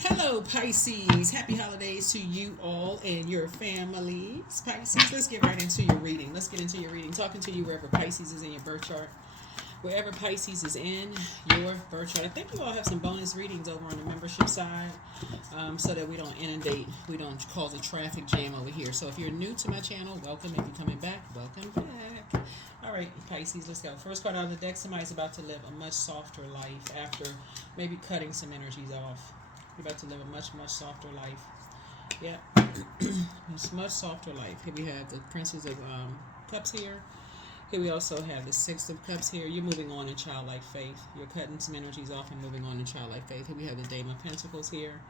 Hello, Pisces. Happy holidays to you all and your families. Pisces, let's get right into your reading. Let's get into your reading. Talking to you wherever Pisces is in your birth chart. Wherever Pisces is in your birth chart. I think you all have some bonus readings over on the membership side, so that we don't inundate, we don't cause a traffic jam over here. So if you're new to my channel, welcome. If you're coming back, welcome back. All right, Pisces, let's go. First card out of the deck, somebody's about to live a much softer life after maybe cutting some energies off. You're about to live a much, much softer life. Yeah, it's much softer life. Here we have the Princess of Cups here. Here we also have the Six of Cups here. You're moving on in childlike faith. You're cutting some energies off and moving on in childlike faith. Here we have the Dame of Pentacles here.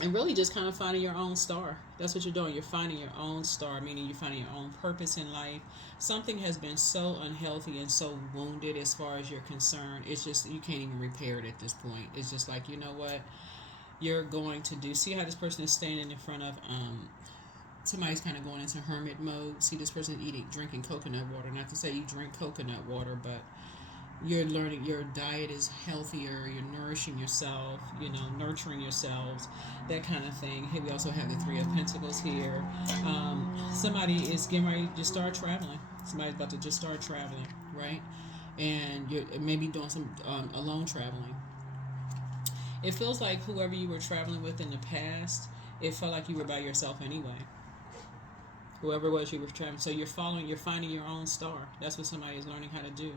And really just kind of finding your own star. That's what you're doing. You're finding your own star, meaning you're finding your own purpose in life. Something has been so unhealthy and so wounded as far as you're concerned. It's just, you can't even repair it at this point. It's just like, you know what? You're going to do. See how this person is standing in front of, somebody's kind of going into hermit mode. See this person drinking coconut water. Not to say you drink coconut water, but you're learning your diet is healthier, you're nourishing yourself, nurturing yourselves, that kind of thing. Here we also have the Three of Pentacles here. Somebody is getting ready to start traveling. Somebody's about to just start traveling, right? And you're maybe doing some alone traveling. It feels like whoever you were traveling with in the past, it felt like you were by yourself anyway. Whoever it was you were traveling. So you're finding your own star. That's what somebody is learning how to do.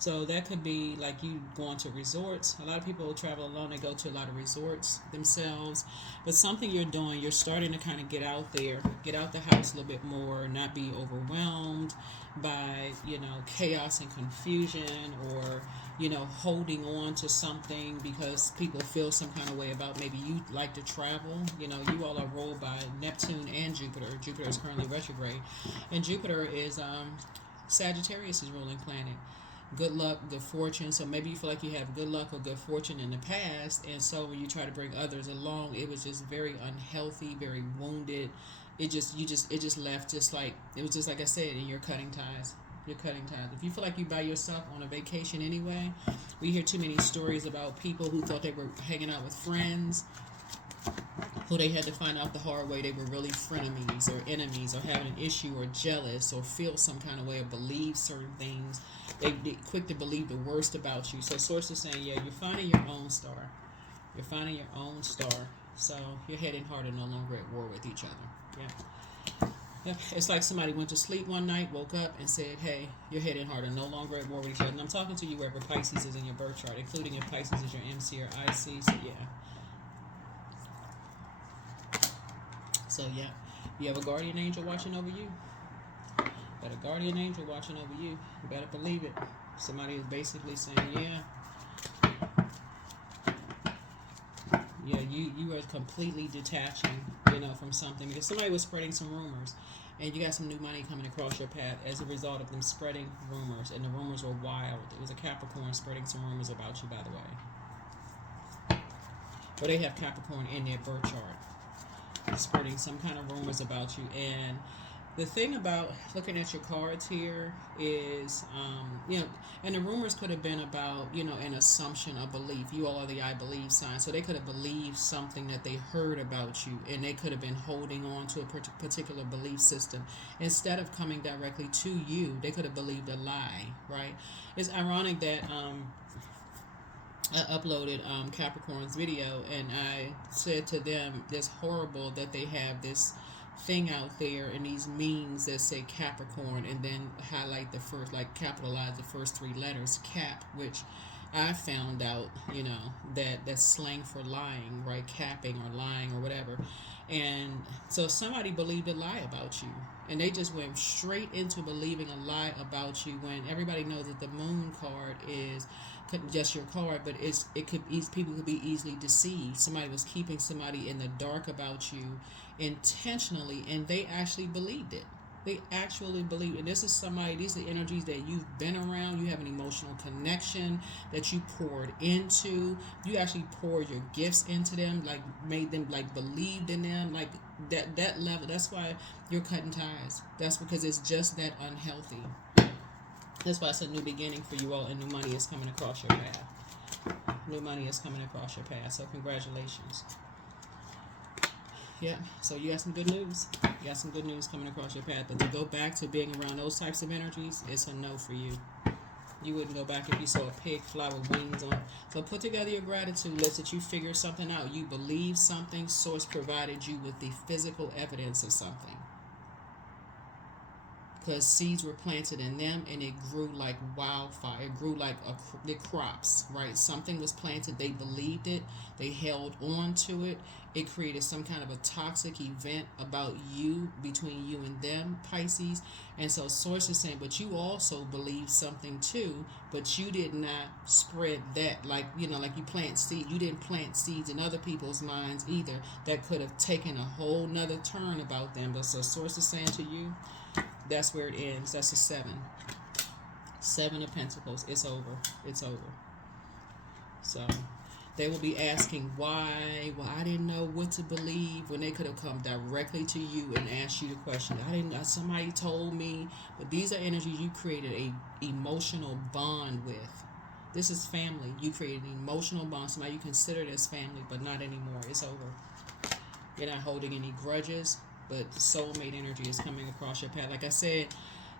So that could be like you going to resorts. A lot of people travel alone. They go to a lot of resorts themselves. But something you're doing, you're starting to kind of get out there, get out the house a little bit more, not be overwhelmed by, chaos and confusion, or, holding on to something because people feel some kind of way about maybe you like to travel. You all are ruled by Neptune and Jupiter. Jupiter is currently retrograde. And Jupiter is Sagittarius' ruling planet. Good luck, good fortune. So maybe you feel like you have good luck or good fortune in the past, and so when you try to bring others along, it was just very unhealthy, very wounded. It just left just like it was just like I said, and you're cutting ties. You're cutting ties. If you feel like you're by yourself on a vacation anyway, we hear too many stories about people who thought they were hanging out with friends, who they had to find out the hard way they were really frenemies or enemies, or having an issue, or jealous, or feel some kind of way, or believe certain things. They're quick to believe the worst about you. So source is saying, yeah, you're finding your own star. You're finding your own star. So your head and heart are no longer at war with each other. Yeah. Yep. It's like somebody went to sleep one night, woke up, and said, hey, your head and heart are no longer at war with each other. And I'm talking to you wherever Pisces is in your birth chart, including if Pisces is your MC or IC. So yeah. So yeah, you have a guardian angel watching over you. Got a guardian angel watching over you. You better believe it. Somebody is basically saying, you are completely detaching, from something, because somebody was spreading some rumors, and you got some new money coming across your path as a result of them spreading rumors, and the rumors were wild. It was a Capricorn spreading some rumors about you, by the way. Or they have Capricorn in their birth chart, spreading some kind of rumors about you. And the thing about looking at your cards here is, and the rumors could have been about, an assumption, a belief. You all are the I believe sign. So they could have believed something that they heard about you, and they could have been holding on to a particular belief system. Instead of coming directly to you, they could have believed a lie, right? It's ironic that I uploaded Capricorn's video, and I said to them, it's horrible that they have this thing out there and these memes that say Capricorn and then highlight the first, like capitalize the first three letters, Cap, which I found out, that's slang for lying, right? Capping or lying or whatever. And so somebody believed a lie about you, and they just went straight into believing a lie about you, when everybody knows that the moon card is just your card, but people could be easily deceived. Somebody was keeping somebody in the dark about you intentionally, and they actually believed it. They actually believe, and this is somebody, these are the energies that you've been around. You have an emotional connection that you poured into. You actually poured your gifts into them, like made them, like believed in them, like that level. That's why you're cutting ties. That's because it's just that unhealthy. That's why it's a new beginning for you all, and new money is coming across your path. New money is coming across your path. So congratulations. Yeah, so you got some good news. You got some good news coming across your path. But to go back to being around those types of energies, it's a no for you. You wouldn't go back if you saw a pig fly with wings on. So put together your gratitude list that you figure something out. You believe something. Source provided you with the physical evidence of something. Because seeds were planted in them and it grew like wildfire. It grew like the crops, right? Something was planted. They believed it. They held on to it. It created some kind of a toxic event about you, between you and them, Pisces. And so Source is saying, but you also believe something too, but you did not spread that. Like, like you plant seed. You didn't plant seeds in other people's minds either that could have taken a whole nother turn about them. But so Source is saying to you, that's where it ends. That's a 7. 7 of Pentacles. It's over. It's over. So they will be asking why. Well, I didn't know what to believe, when they could have come directly to you and asked you the question. I didn't know. Somebody told me. But these are energies you created a emotional bond with. This is family. You created an emotional bond. Somebody you considered as family, but not anymore. It's over. You're not holding any grudges. But the soulmate energy is coming across your path. Like I said,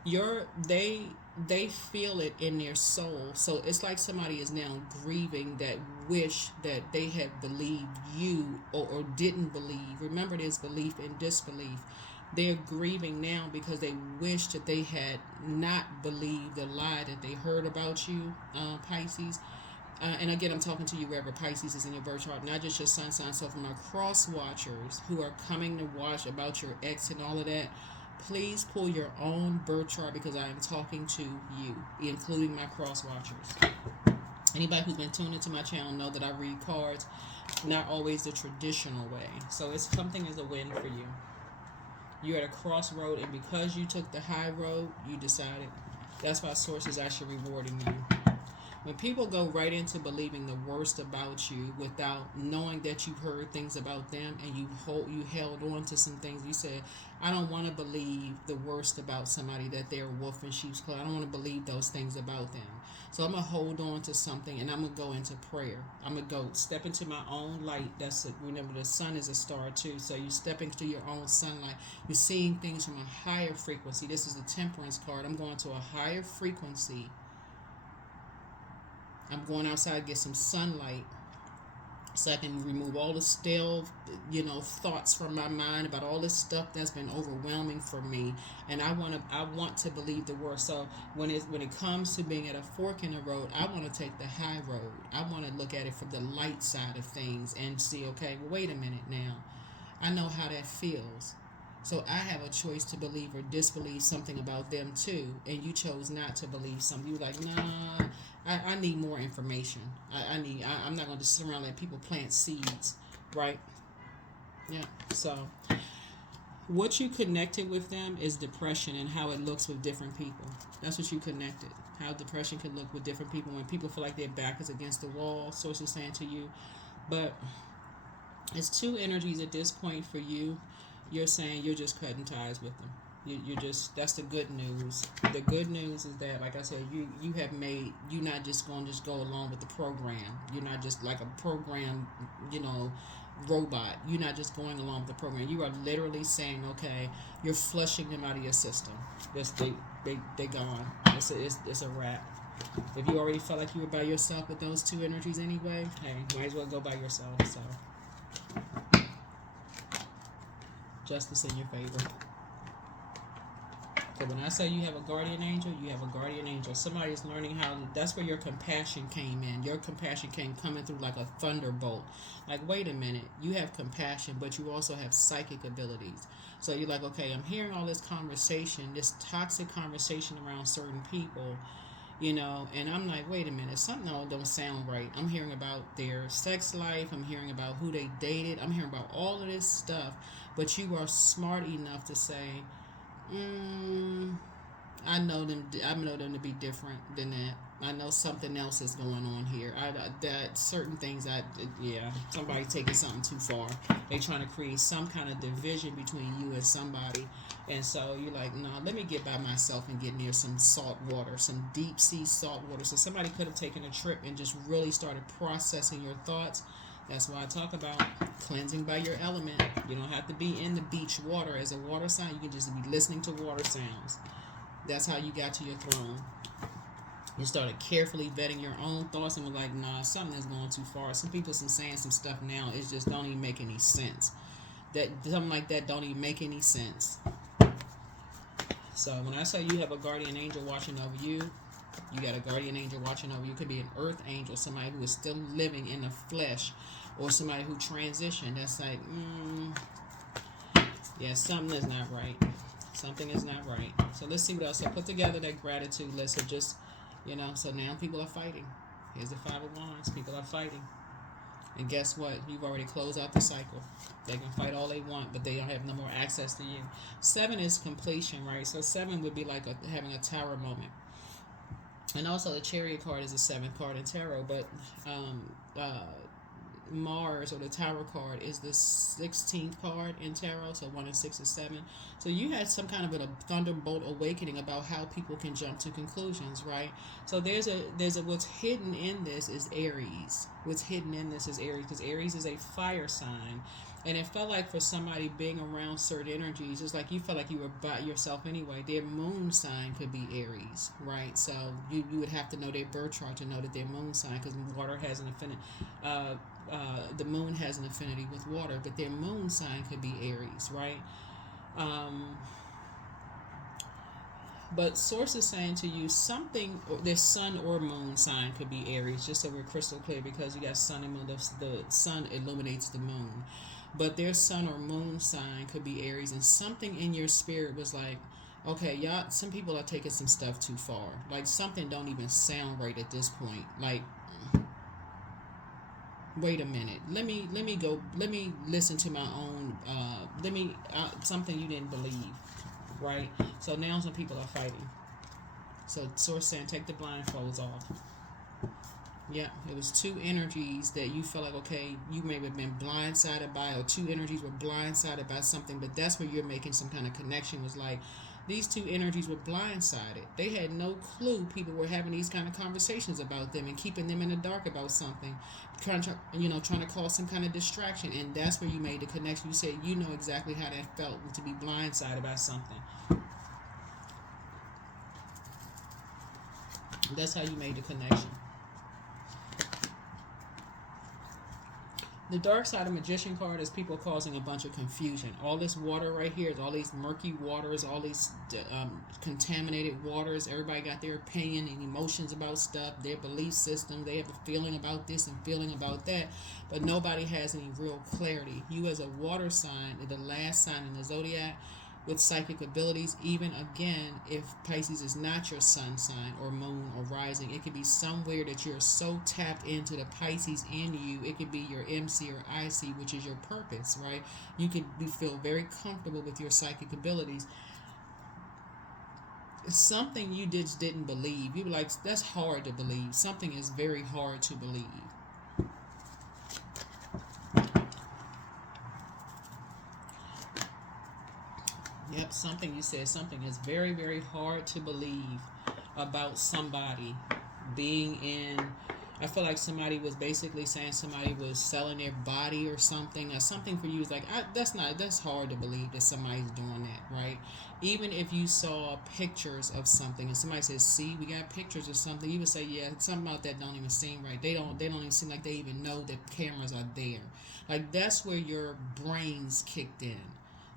they feel it in their soul. So it's like somebody is now grieving that wish that they had believed you or didn't believe. Remember, there's belief and disbelief. They're grieving now because they wish that they had not believed the lie that they heard about you, Pisces. And again, I'm talking to you wherever Pisces is in your birth chart, not just your sun sign. So for my cross watchers who are coming to watch about your ex and all of that, please pull your own birth chart because I am talking to you, including my cross watchers. Anybody who's been tuned into my channel know that I read cards, not always the traditional way. So it's something is a win for you. You're at a crossroad, and because you took the high road, you decided. That's why Source is actually rewarding you. When people go right into believing the worst about you without knowing that you've heard things about them and you held on to some things, you said, I don't want to believe the worst about somebody, that they're a wolf in sheep's clothing. I don't want to believe those things about them. So I'm going to hold on to something and I'm going to go into prayer. I'm going to go step into my own light. Remember, the sun is a star too. So you step into your own sunlight. You're seeing things from a higher frequency. This is the Temperance card. I'm going to a higher frequency. I'm going outside, get some sunlight so I can remove all the stale, thoughts from my mind about all this stuff that's been overwhelming for me. And I want to believe the worst. So when it comes to being at a fork in the road, I want to take the high road. I want to look at it from the light side of things and see, okay, well, wait a minute now. I know how that feels. So I have a choice to believe or disbelieve something about them too. And you chose not to believe something. You were like, nah, I need more information. I'm not going to just sit around and let people plant seeds, right? Yeah. So what you connected with them is depression and how it looks with different people. That's what you connected. How depression can look with different people when people feel like their back is against the wall. Source is saying to you. But it's two energies at this point for you. You're saying you're just cutting ties with them. You're just, that's the good news. The good news is that, like I said, you're not just going to just go along with the program. You're not just like a program, robot. You're not just going along with the program. You are literally saying, okay, you're flushing them out of your system. They gone. It's a wrap. If you already felt like you were by yourself with those two energies anyway, hey, might as well go by yourself. So justice in your favor. So when I say you have a guardian angel, you have a guardian angel. Somebody is learning that's where your compassion came in. Your compassion came coming through like a thunderbolt. Like, wait a minute, you have compassion, but you also have psychic abilities. So you're like, okay, I'm hearing all this conversation, this toxic conversation around certain people, and I'm like, wait a minute, something don't sound right. I'm hearing about their sex life. I'm hearing about who they dated. I'm hearing about all of this stuff, but you are smart enough to say, I know them to be different than that. I know something else is going on here. That certain things, yeah, somebody's taking something too far. They trying to create some kind of division between you and somebody, and so you're like, no, let me get by myself and get near some salt water, some deep sea salt water. So somebody could have taken a trip and just really started processing your thoughts. That's why I talk about cleansing by your element. You don't have to be in the beach water as a water sign. You can just be listening to water sounds. That's how you got to your throne. You started carefully vetting your own thoughts and were like, nah, something is going too far. Some people are saying some stuff now, it just don't even make any sense. That something like that don't even make any sense. So when I say you have a guardian angel watching over you, you got a guardian angel watching over you. It could be an earth angel, somebody who is still living in the flesh, or somebody who transitioned. That's like, yeah, something is not right. Something is not right. So let's see what else. So put together that gratitude list of just, so now people are fighting. Here's the Five of Wands. People are fighting. And guess what? You've already closed out the cycle. They can fight all they want, but they don't have no more access to you. 7 is completion, right? So 7 would be like having a tower moment. And also the Chariot card is the 7th card in tarot, but Mars, or the Tower card, is the 16th card in tarot. So 1 and 6 is 7. So you had some kind of a thunderbolt awakening about how people can jump to conclusions, right? So there's a what's hidden in this is Aries. What's hidden in this is Aries, because Aries is a fire sign. And it felt like for somebody being around certain energies, it's like you felt like you were by yourself anyway. Their moon sign could be Aries, right? So you would have to know their birth chart to know that their moon sign, because water has an affinity. The moon has an affinity with water, but their moon sign could be Aries, right? But source is saying to you something, their sun or moon sign could be Aries, just so we're crystal clear, because you got sun and moon. The sun illuminates the moon, but their sun or moon sign could be Aries, and something in your spirit was like, okay, y'all, some people are taking some stuff too far. Like something don't even sound right at this point. Like, wait a minute, let me listen to my own, something you didn't believe, right? So now some people are fighting. So source saying, take the blindfolds off. Yeah, it was two energies that you felt like, okay, you may have been blindsided by, or two energies were blindsided by something, but that's where you're making some kind of connection. Was like, these two energies were blindsided. They had no clue people were having these kind of conversations about them and keeping them in the dark about something, trying to cause some kind of distraction. And that's where you made the connection. You said you know exactly how that felt, to be blindsided by something. That's how you made the connection. The dark side of Magician card is people causing a bunch of confusion. All this water right here is all these murky waters, all these contaminated waters. Everybody got their opinion and emotions about stuff, their belief system. They have a feeling about this and feeling about that, but nobody has any real clarity. You as a water sign, the last sign in the zodiac, with psychic abilities, even again, if Pisces is not your sun sign or moon or rising, it could be somewhere that you're so tapped into the Pisces in you. It could be your MC or IC, which is your purpose, right? You could feel very comfortable with your psychic abilities. Something you just didn't believe. You were like, that's hard to believe. Something is very hard to believe. Yep, something you said, something is very, very hard to believe about somebody being in. I feel like somebody was basically saying somebody was selling their body or something. Or something for you is like, that's hard to believe that somebody's doing that, right? Even if you saw pictures of something and somebody says, see, we got pictures of something, you would say, yeah, something about that don't even seem right. They don't even seem like they even know that cameras are there. Like, that's where your brains kicked in.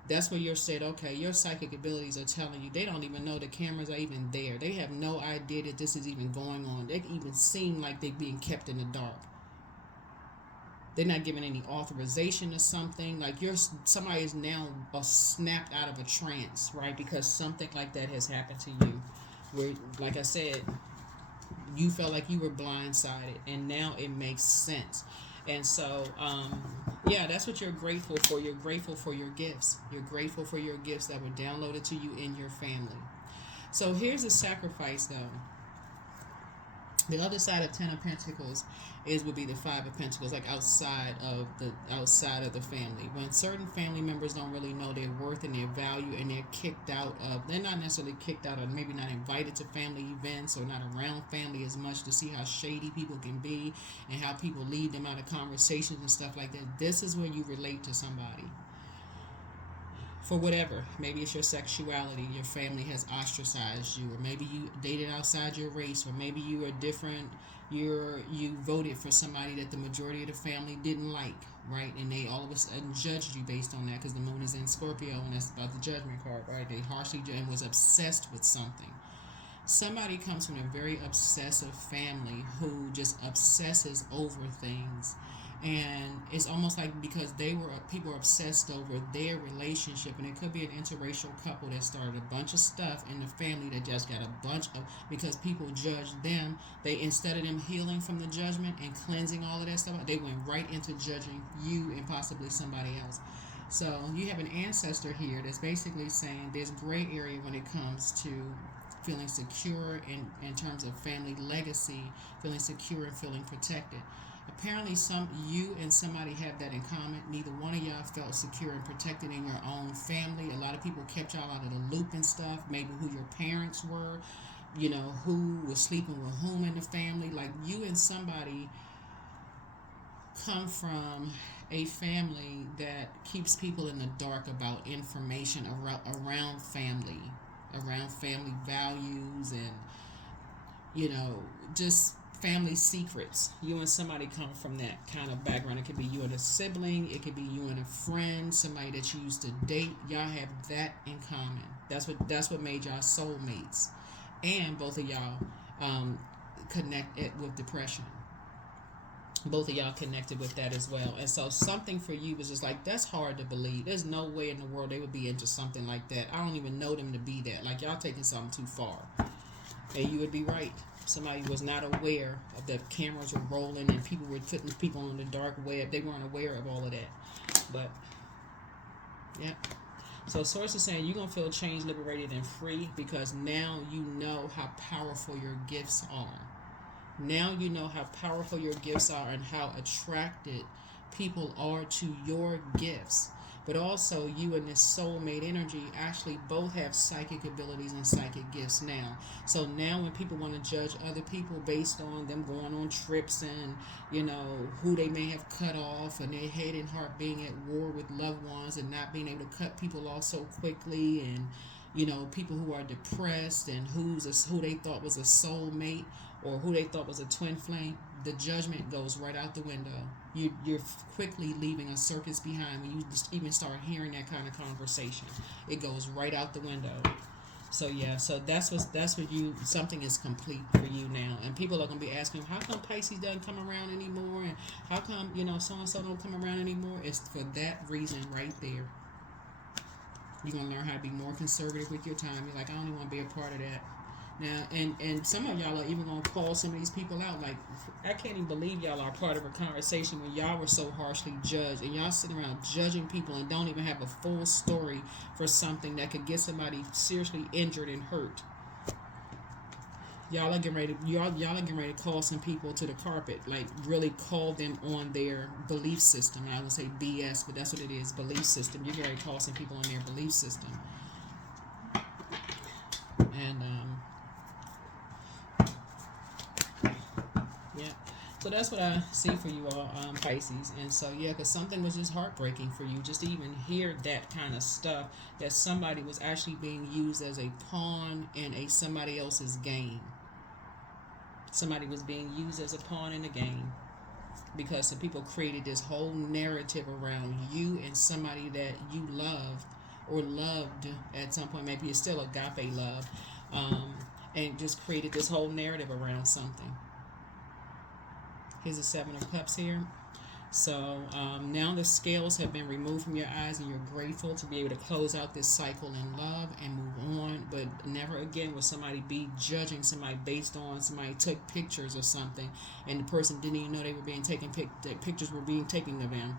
That's where you're said, okay, your psychic abilities are telling you they don't even know the cameras are even there. They have no idea that this is even going on. They even seem like they're being kept in the dark. They're not given any authorization or something. Like somebody is now snapped out of a trance, right? Because something like that has happened to you. Where, like I said, you felt like you were blindsided, and now it makes sense. And so, yeah, that's what you're grateful for. You're grateful for your gifts. You're grateful for your gifts that were downloaded to you in your family. So here's a sacrifice, though. The other side of Ten of Pentacles would be the Five of Pentacles, like outside of the family. When certain family members don't really know their worth and their value, and they're kicked out of, they're not necessarily kicked out, or maybe not invited to family events, or not around family as much, to see how shady people can be and how people lead them out of conversations and stuff like that. This is where you relate to somebody. For whatever, maybe it's your sexuality, your family has ostracized you, or maybe you dated outside your race, or maybe you are different, you voted for somebody that the majority of the family didn't like, right? And they all of a sudden judged you based on that, because the moon is in Scorpio, and that's about the judgment card, right? They harshly judged and was obsessed with something. Somebody comes from a very obsessive family who just obsesses over things, and it's almost like because people are obsessed over their relationship, and it could be an interracial couple that started a bunch of stuff in the family that just got a bunch of, because people judged them, they, instead of them healing from the judgment and cleansing all of that stuff, they went right into judging you and possibly somebody else. So you have an ancestor here that's basically saying there's gray area when it comes to feeling secure in terms of family legacy, feeling secure and feeling protected. Apparently you and somebody have that in common. Neither one of y'all felt secure and protected in your own family. A lot of people kept y'all out of the loop and stuff. Maybe who your parents were, who was sleeping with whom in the family. Like, you and somebody come from a family that keeps people in the dark about information around family values, and just family secrets. You and somebody come from that kind of background. It could be you and a sibling, it could be you and a friend, somebody that you used to date. Y'all have that in common. That's what made y'all soulmates. And both of y'all connected with depression. Both of y'all connected with that as well. And so something for you was just like, that's hard to believe. There's no way in the world they would be into something like that. I don't even know them to be that. Like, y'all taking something too far. And you would be right. Somebody was not aware of the cameras were rolling and people were putting people on the dark web. They weren't aware of all of that. But, yeah. So Source is saying you're going to feel changed, liberated, and free, because now you know how powerful your gifts are. Now you know how powerful your gifts are and how attracted people are to your gifts. But also, you and this soulmate energy actually both have psychic abilities and psychic gifts now. So now when people want to judge other people based on them going on trips and, who they may have cut off, and their head and heart being at war with loved ones and not being able to cut people off so quickly, and, people who are depressed and who they thought was a soulmate or who they thought was a twin flame, the judgment goes right out the window. You're quickly leaving a circus behind when you just even start hearing that kind of conversation. It goes right out the window. So yeah, so that's what something is complete for you now. And people are gonna be asking, how come Pisces doesn't come around anymore, and how come so and so don't come around anymore? It's for that reason right there. You're gonna learn how to be more conservative with your time. You're like, I don't even want to be a part of that. Now, and some of y'all are even going to call some of these people out. Like, I can't even believe y'all are part of a conversation when y'all were so harshly judged, and y'all sitting around judging people and don't even have a full story for something that could get somebody seriously injured and hurt. Y'all are getting ready to call some people to the carpet, like really call them on their belief system. And I would say BS, but that's what it is, belief system. You're getting ready to call some people on their belief system. And yeah, so that's what I see for you all, Pisces. And so yeah, because something was just heartbreaking for you just to even hear that kind of stuff, that somebody was actually being used as a pawn in somebody else's game. Somebody was being used as a pawn in the game because some people created this whole narrative around you and somebody that you loved or loved at some point. Maybe it's still agape love, and just created this whole narrative around something. Here's the Seven of Cups here. So now the scales have been removed from your eyes, and you're grateful to be able to close out this cycle in love and move on. But never again will somebody be judging somebody based on somebody took pictures or something, and the person didn't even know they were being taken. Pictures were being taken of them.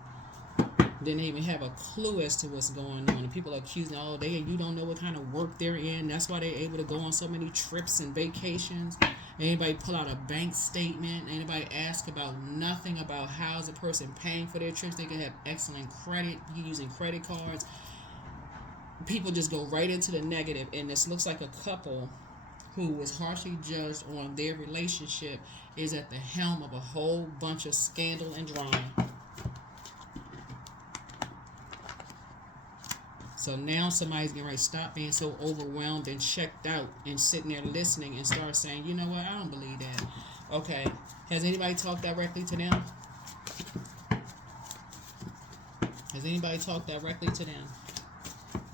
Didn't even have a clue as to what's going on. And people are accusing all day, and you don't know what kind of work they're in. That's why they're able to go on so many trips and vacations. Anybody pull out a bank statement? Anybody ask about nothing about how's a person paying for their trips? They can have excellent credit using credit cards. People just go right into the negative, and this looks like a couple who was harshly judged on their relationship is at the helm of a whole bunch of scandal and drama. So now somebody's getting ready to stop being so overwhelmed and checked out and sitting there listening and start saying, you know what, I don't believe that. Okay, has anybody talked directly to them? Has anybody talked directly to them?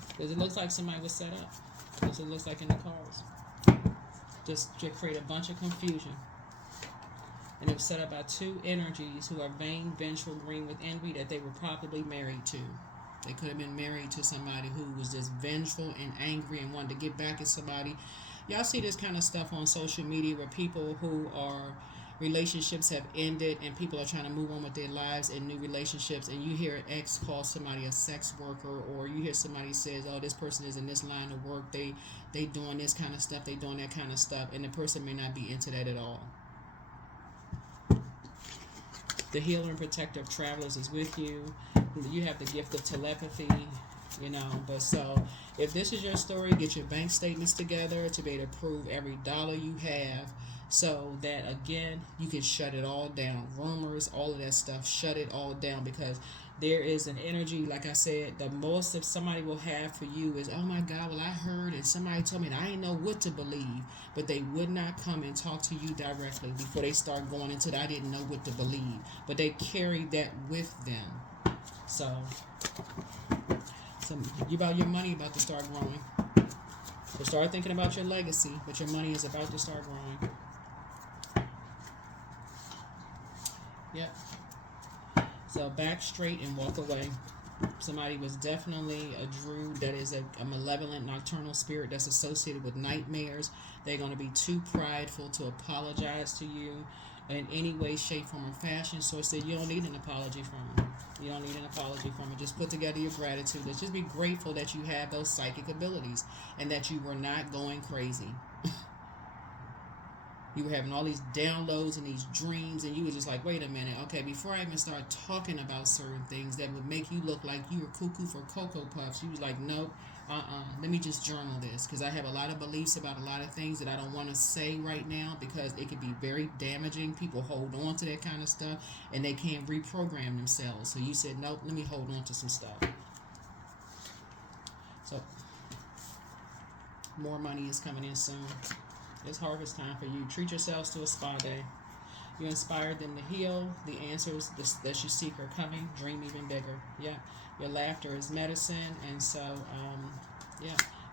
Because it looks like somebody was set up. That's what it looks like in the cards. Just to create a bunch of confusion. And it was set up by two energies who are vain, vengeful, green with envy that they were probably married to. They could have been married to somebody who was just vengeful and angry and wanted to get back at somebody. Y'all see this kind of stuff on social media where people who are relationships have ended and people are trying to move on with their lives and new relationships, and you hear an ex call somebody a sex worker, or you hear somebody says, oh, this person is in this line of work, they doing this kind of stuff, they doing that kind of stuff, and the person may not be into that at all. The healer and protector of travelers is with you. You have the gift of telepathy, but so if this is your story, get your bank statements together to be able to prove every dollar you have, so that again you can shut it all down. Rumors, all of that stuff, shut it all down, because there is an energy, like I said, the most that somebody will have for you is, oh my God, well I heard and somebody told me and I didn't know what to believe, but they would not come and talk to you directly before they start going into that I didn't know what to believe, but they carry that with them. So you about your money about to start growing. So start thinking about your legacy, but your money is about to start growing. Yep. So back straight and walk away. Somebody was definitely a druid, that is a malevolent nocturnal spirit that's associated with nightmares. They're going to be too prideful to apologize to you in any way, shape, form, or fashion. So I said, you don't need an apology from them. You don't need an apology from them. Just put together your gratitude. Let's just be grateful that you have those psychic abilities and that you were not going crazy. You were having all these downloads and these dreams, and you were just like, wait a minute, okay, before I even start talking about certain things that would make you look like you were cuckoo for Cocoa Puffs, you was like, nope, let me just journal this, because I have a lot of beliefs about a lot of things that I don't want to say right now, because it could be very damaging. People hold on to that kind of stuff, and they can't reprogram themselves. So you said, nope, let me hold on to some stuff. So, more money is coming in soon. It's harvest time for you. Treat yourselves to a spa day. You inspired them to heal. The answers that you seek are coming. Dream even bigger. Yeah. Your laughter is medicine. And so,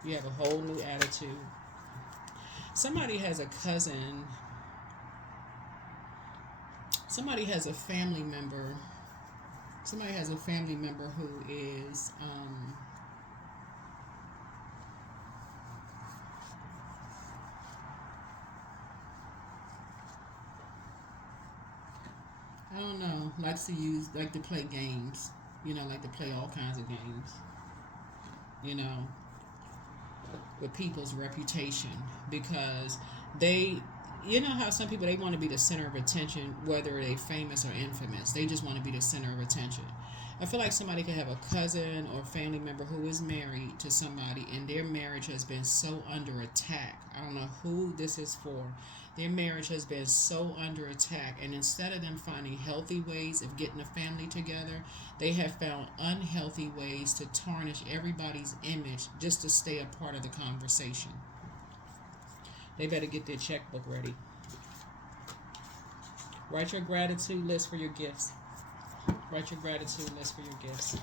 you have a whole new attitude. Somebody has a cousin. Somebody has a family member. Somebody has a family member who is, I don't know, likes to play games, like to play all kinds of games, with people's reputation, because they, how some people, they want to be the center of attention, whether they're famous or infamous. They just want to be the center of attention. I feel like somebody could have a cousin or family member who is married to somebody, and their marriage has been so under attack. I don't know who this is for. Their marriage has been so under attack, and instead of them finding healthy ways of getting a family together, they have found unhealthy ways to tarnish everybody's image just to stay a part of the conversation. They better get their checkbook ready. Write your gratitude list for your gifts. Write your gratitude list for your gifts.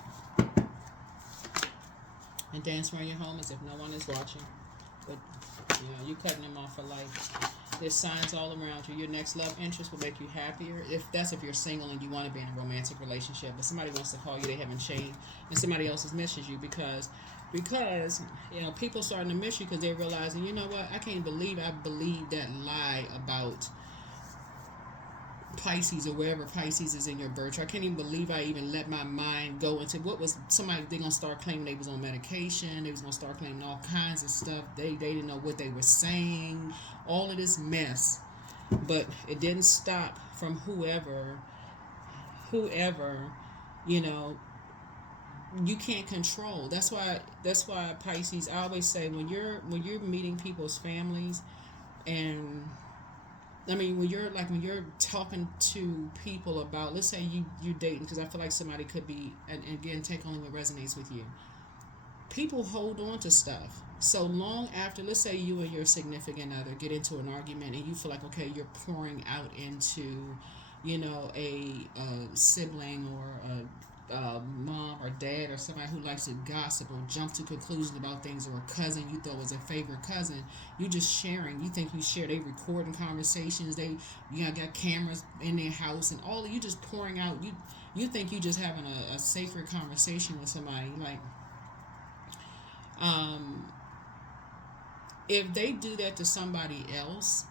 And dance around your home as if no one is watching. But, you're cutting them off for life. There's signs all around you. Your next love interest will make you happier. If you're single and you want to be in a romantic relationship, but somebody wants to call you, they haven't changed, and somebody else misses you because people starting to miss you because they're realizing, you know what, I can't believe I believed that lie about Pisces, or wherever Pisces is in your birth chart. I can't even believe I even let my mind go into what was somebody. They're gonna start claiming they was on medication. They was gonna start claiming all kinds of stuff. They didn't know what they were saying. All of this mess, but it didn't stop from whoever, you know, you can't control. That's why Pisces. I always say when you're meeting people's families, and I mean, when you're talking to people about, let's say you dating, because I feel like somebody could be, and again, take only what resonates with you. People hold on to stuff so long after, let's say you and your significant other get into an argument, and you feel like, okay, you're pouring out into, a sibling or a mom or dad or somebody who likes to gossip or jump to conclusions about things, or a cousin you thought was a favorite cousin. You just sharing. You think you share. They recording conversations. Got cameras in their house and all. You just pouring out. You think you just having a sacred conversation with somebody. Like, if they do that to somebody else,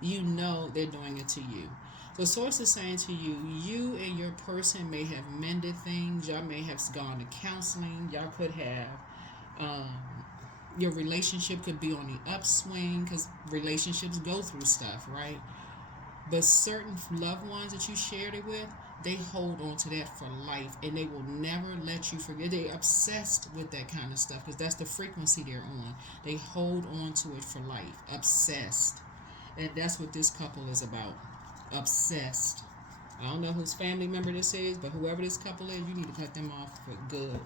they're doing it to you. The source is saying to you, you and your person may have mended things. Y'all may have gone to counseling. Y'all could have, your relationship could be on the upswing, because relationships go through stuff, right? But certain loved ones that you shared it with, they hold on to that for life, and they will never let you forget. They're obsessed with that kind of stuff, because that's the frequency they're on. They hold on to it for life, obsessed. And that's what this couple is about. Obsessed. I don't know whose family member this is, but whoever this couple is, you need to cut them off for good.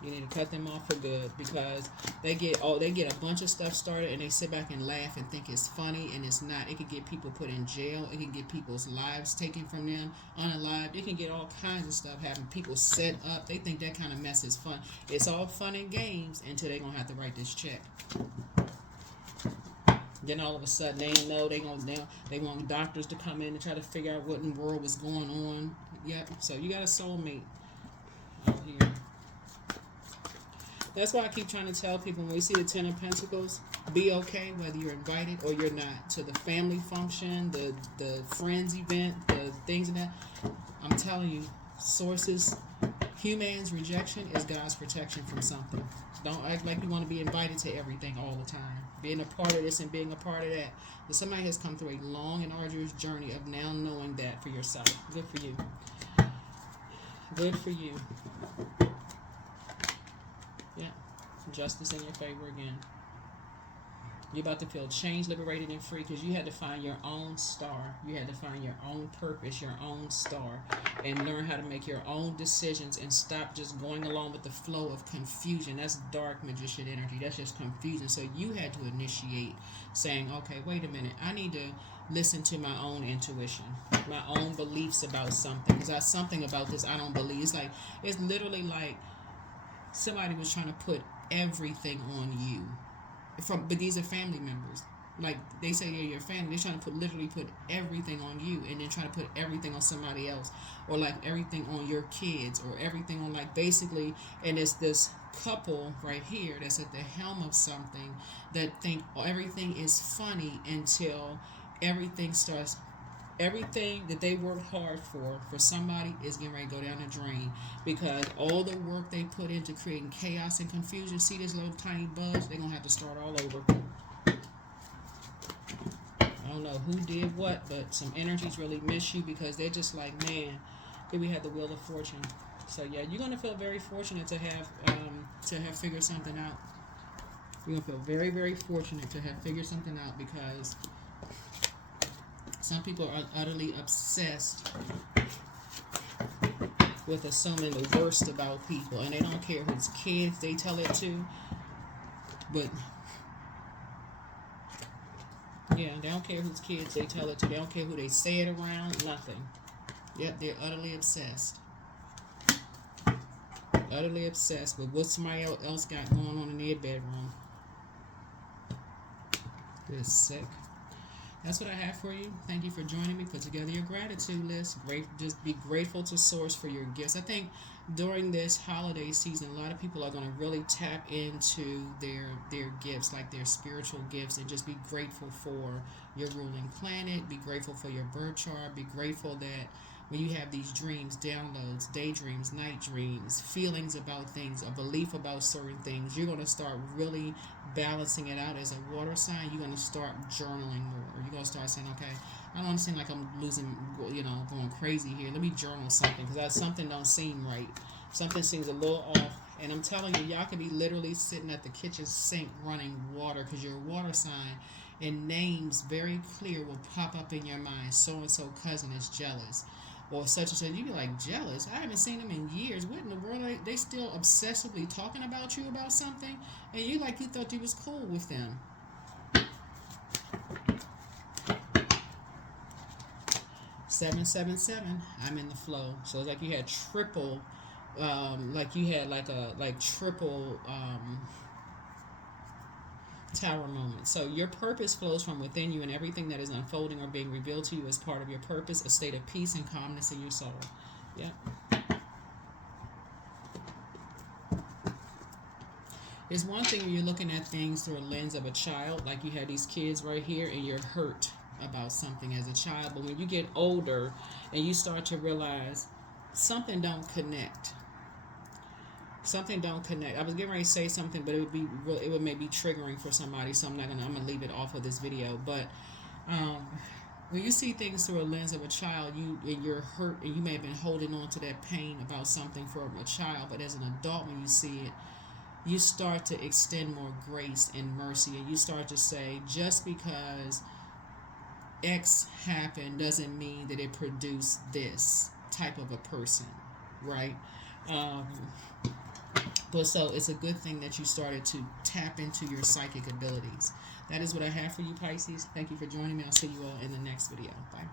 You need to cut them off for good, because they get a bunch of stuff started, and they sit back and laugh and think it's funny, and it's not. It could get people put in jail. It can get people's lives taken from them, unalived. It can get all kinds of stuff happen. People set up. They think that kind of mess is fun. It's all fun and games until they're gonna have to write this check. Then all of a sudden they want doctors to come in and try to figure out what in the world was going on. Yep. So you got a soulmate out here. That's why I keep trying to tell people, when we see the Ten of Pentacles, be okay whether you're invited or you're not to the family function, the friends event, the things and that. I'm telling you, sources, human's rejection is God's protection from something. Don't act like you want to be invited to everything all the time. Being a part of this and being a part of that. But somebody has come through a long and arduous journey of now knowing that for yourself. Good for you. Good for you. Yeah. Justice in your favor again. You're about to feel changed, liberated, and free, because you had to find your own star. You had to find your own purpose, your own star, and learn how to make your own decisions and stop just going along with the flow of confusion. That's dark magician energy. That's just confusion. So you had to initiate saying, okay, wait a minute. I need to listen to my own intuition, my own beliefs about something, because that's something about this I don't believe. It's literally like somebody was trying to put everything on you. But these are family members. Like, they say they're your family. They're trying to literally put everything on you, and then trying to put everything on somebody else, or like everything on your kids, or everything on, like, basically. And it's this couple right here that's at the helm of something that think everything is funny until everything that they worked hard for somebody is getting ready to go down the drain, because all the work they put into creating chaos and confusion. See this little tiny buzz? They're going to have to start all over. I don't know who did what, but some energies really miss you, because they're just like, man, here we have the Wheel of Fortune. So yeah, you're going to feel very fortunate to have figured something out. You're going to feel very, very fortunate to have figured something out, because some people are utterly obsessed with assuming the worst about people, and they don't care whose kids they tell it to. But yeah, they don't care whose kids they tell it to. They don't care who they say it around. Nothing. Yep, they're utterly obsessed. Utterly obsessed with what somebody else got going on in their bedroom. They're sick. That's what I have for you. Thank you for joining me. Put together your gratitude list. Great, just be grateful to Source for your gifts. I think during this holiday season, a lot of people are going to really tap into their gifts, like their spiritual gifts, and just be grateful for your ruling planet. Be grateful for your birth chart. Be grateful that when you have these dreams, downloads, daydreams, night dreams, feelings about things, a belief about certain things, you're going to start really balancing it out as a water sign. You're going to start journaling more. You're going to start saying, okay, I don't seem like I'm losing, going crazy here. Let me journal something because something don't seem right. Something seems a little off. And I'm telling you, y'all could be literally sitting at the kitchen sink running water because you're a water sign, and names very clear will pop up in your mind. So and so cousin is jealous, or such and such. You be like, jealous? I haven't seen them in years. What in the world? They still obsessively talking about you about something, and you thought you was cool with them. 777. I'm in the flow. So it's like you had triple, like you had like triple tower moment. So your purpose flows from within you, and everything that is unfolding or being revealed to you is part of your purpose, a state of peace and calmness in your soul. Yeah. It's one thing when you're looking at things through a lens of a child, like you had these kids right here, and you're hurt about something as a child. But when you get older and you start to realize something don't connect, something don't connect. I was getting ready to say something, but it would maybe triggering for somebody, so I'm gonna leave it off of this video. But when you see things through a lens of a child, you're hurt, and you may have been holding on to that pain about something from a child. But as an adult, when you see it, you start to extend more grace and mercy, and you start to say, just because X happened doesn't mean that it produced this type of a person, right? But so it's a good thing that you started to tap into your psychic abilities. That is what I have for you, Pisces. Thank you for joining me. I'll see you all in the next video. Bye.